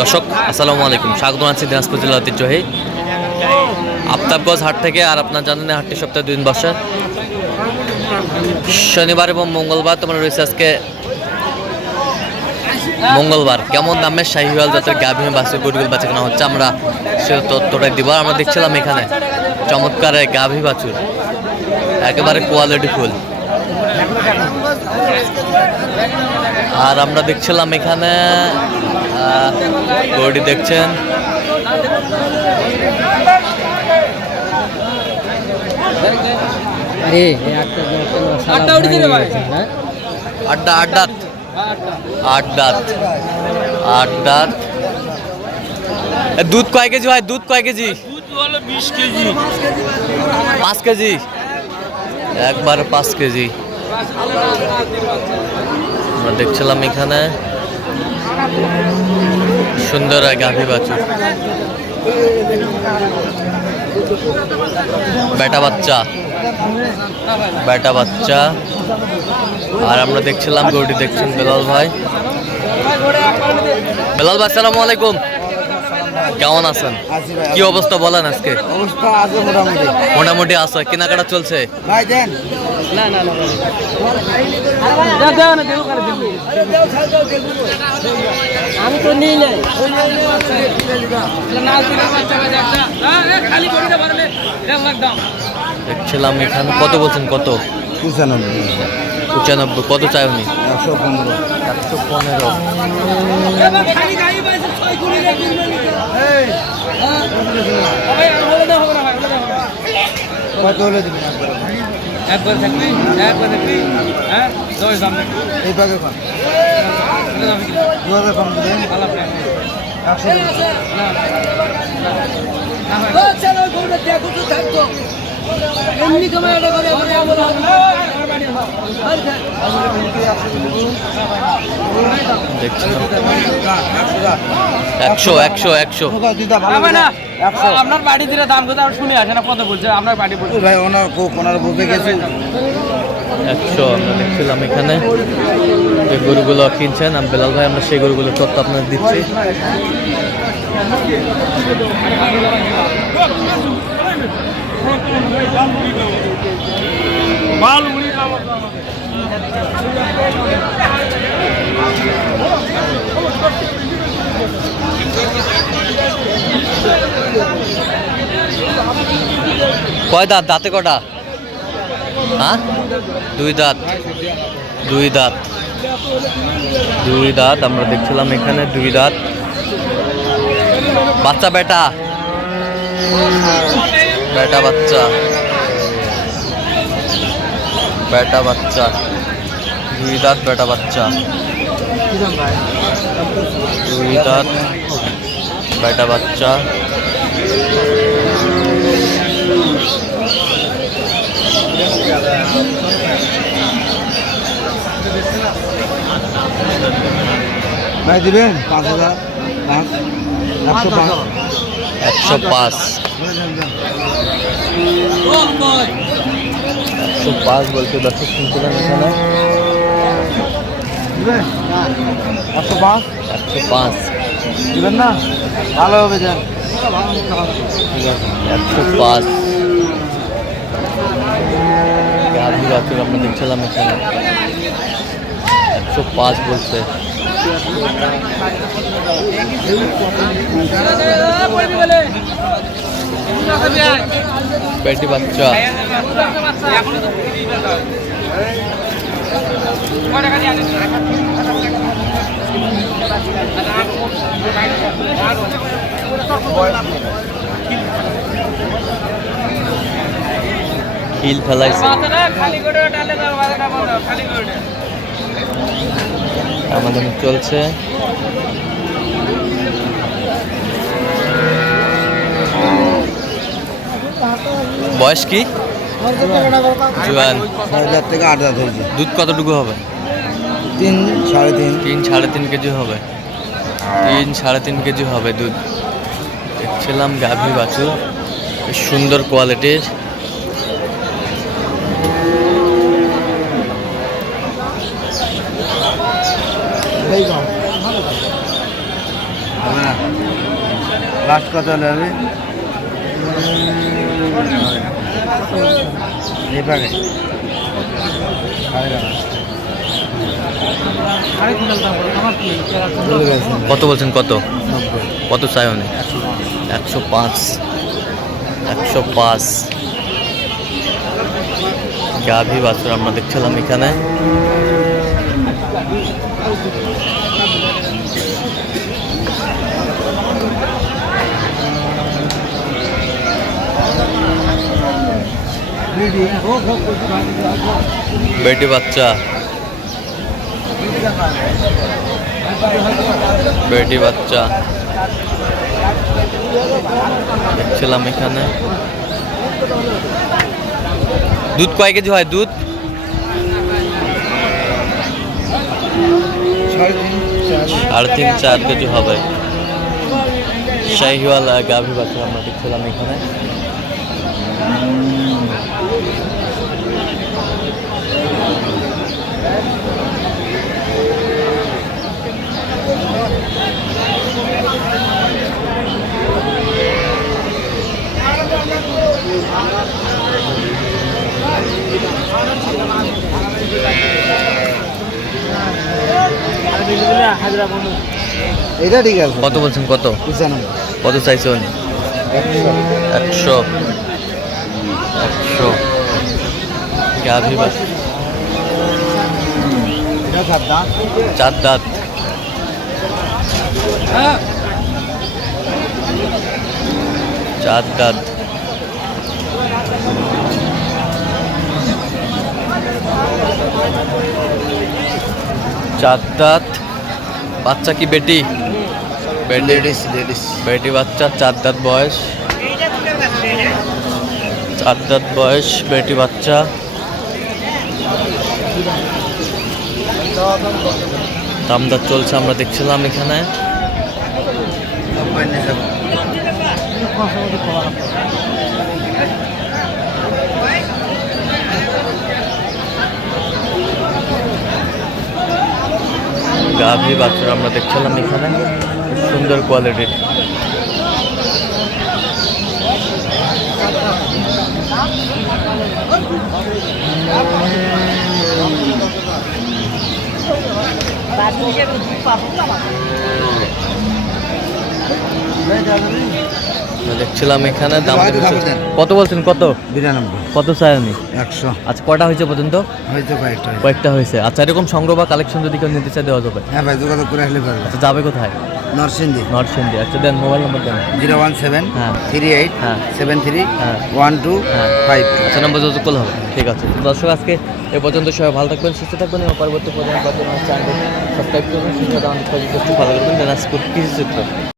দর্শক আসসালামু আলাইকুম, স্বাগত আছি দিনাজপুর জেলা ঐতিহ্যবাহী আফতাবগঞ্জ হাট থেকে। আর আপনার জানেন হাটটি সপ্তাহে 2 দিন বসে, শনিবার এবং মঙ্গলবার। তোমরা রয়েছে আজকে মঙ্গলবার। কেমন দামের শাহিওয়াল জাতের গাভী বাছুর গরুগুলো বাচ্চা কেনা হচ্ছে, আমরা সে তথ্যটাই দিব। আমরা দেখছিলাম এখানে চমৎকার গাভী বাছুর, একেবারে কোয়ালিটি ফুল। আর আমরা দেখছিলাম এখানে গরুটি দেখছেন আট দাঁত। দুধ কয় কেজি ভাই? দুধ কয় কেজি? 20 কেজি। 5 কেজি, একবার 5 কেজি। আমরা দেখছিলাম এখানে সুন্দর গাভী বাছুর, বেটা বাচ্চা। আর আমরা দেখছিলাম গরুটি দেখছেন বেলাল ভাই। আসসালামু আলাইকুম, কেমন আছেন? কি অবস্থা বলেন আজকে? অবস্থা আছে মোটামুটি আছে, কেনাকাটা চলছে? ভাই দেন আমি তো নিই নাই। দেখছিলাম এখানে কত বলছেন? কত? 95। কত চাই উনি? 115। কত হলে দিবি? একবার থাকবি, হ্যাঁ 10 দাম এই পাকে কম 2000 কম দিবেন। 100 এমনি কমায় দেখছিলাম 100। আপনার বাড়ি দিলে দাম কত শুনে আসে না? কত বলছে আপনার বাড়ি? ভাই ওনার বলতে গেছে 100। আমরা দেখছিলাম এখানে যে গরুগুলো কিনছেন বেলাল ভাই, আমরা সেই গরুগুলোর তথ্য আপনাদের দিচ্ছি। কয় দাঁত? দাঁতে কটা? হ্যাঁ, 2 দাঁত। আমরা দেখছিলাম এখানে 2 দাঁত। বাচ্চা বেটা বাচ্চা 2 দাঁত বেটা বাচ্চা। 2 দাঁত বেটা বাচ্চা। ভাই দিবেন 5000। 105 বলতে দর্শক শুনছিলেন এখানে 105 দিবেন না? ভালো হবে যান। 105 গাভী বাছুর আমরা দেখছিলাম এখানে 105 বলছে। পেটি বাচ্চা খিল ফেলাইছে। আমাদের চলছে বয়স কি? জোয়ান। 6000 থেকে 8000 হয়েছে। দুধ কতটুকু হবে? 3 3.5 3.5 কেজি হবে। 3-3.5 কেজি হবে দুধ। দেখছিলাম গাভী বাছুর, সুন্দর কোয়ালিটির। হবে না লাস্ট কত হলে হবে এই পাকে কত বলছেন কত কত চাই উনি 105 105 গাভী বাছুর আমরা দেখছিলাম এখানে। বেটি বাচ্চা বেটি বাচ্চা দেখছিলাম এখানে। দুধ কয় কেজি হয়? দুধ 3.5-4 কেজি হবে। শাহিওয়াল গাভী বাচ্চা আমরা দেখছিলাম এখানে। এটা ঠিক আছে কত বলছেন কত 95 কত চাইছেন? 100 গাভী বাচ্চা এটা সাদা 4 দাঁত। চার দাঁত বাচ্চা কি বেটি? লেডিস লেডিস বেটি বাচ্চা 4 দাঁত বয়স। 4 দাঁত বয়স বেটি বাচ্চা। দামদার চলছে আমরা দেখছিলাম এখানে। গাভী বাছুর আমরা দেখছিলাম এখানে, সুন্দর কোয়ালিটির। দেখছিলাম এখানে দাম কত বলছেন? কত 92 কত চাই আমি? 100 আচ্ছা কটা হয়েছে পর্যন্ত? হয়তো কয়েকটা হয়েছে। আচ্ছা এরকম সংগ্রহ বা কালেকশন যদি কেউ নিতে চাই দেওয়া যাবে? হ্যাঁ ভাই যোগাযোগ করে আসলে পারবে। আচ্ছা যাবে কোথায়? নরসিংদী। নরসিংদী। আচ্ছা দেন মোবাইল নাম্বার দেন। 017 হ্যাঁ 38 হ্যাঁ 73 হ্যাঁ 1252। আচ্ছা নাম্বার যোগাযোগ করলে হবে। ঠিক আছে দর্শক, আজকে এ পর্যন্ত সবাই ভালো থাকবেন, সুস্থ থাকবেন এবং পরবর্তী প্রজন্ম চ্যানেল সাবস্ক্রাইব করবেন, সুস্থ আমাদের ভালো করবেন। দিনাজপুর কৃষি চিত্র।